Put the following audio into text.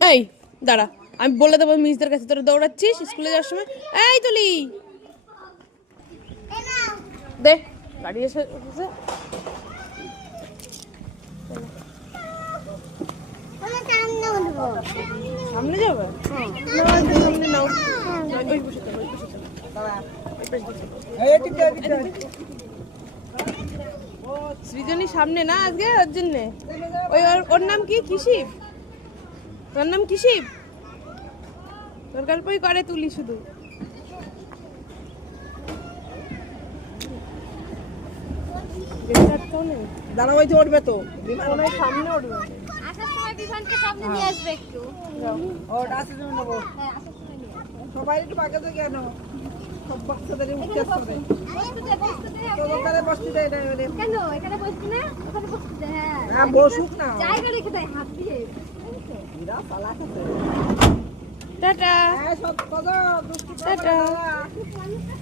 এই দাঁড়া, আমি বলে দেবো মিসদের কাছে তোরা দৌড়াচ্ছিস স্কুলে যাওয়ার সময়। এই তুলি দে, গাড়ি এসে উঠেছে। সামনে যাবে? সামনে নাও। ওই বসে চলো, ওই বসে চলো। সৃজনী সামনে না আজকে, ওর জন্যে। ওই ওর নাম কি? কিশিব? তোর নাম কিশিব? তোর গল্পই করে তুলি শুধু। দাঁড়া, ওই যে উঠবে তো সামনে উঠবে। আসার সময় বিমানকে সামনে নিয়ে আসবে একটু। সবাই একটু পাকে তো কেন সব বাচ্চাদের উঠতে আসবে বসতে দেয় না কেন এখানে বসছি না? ওখানে বসতে দে। হ্যাঁ হ্যাঁ বসুক না জায়গা রেখে দেয় হাত দিয়ে। টাটা হ্যাঁ সব কত দুষ্টু টাটা। মানুষটা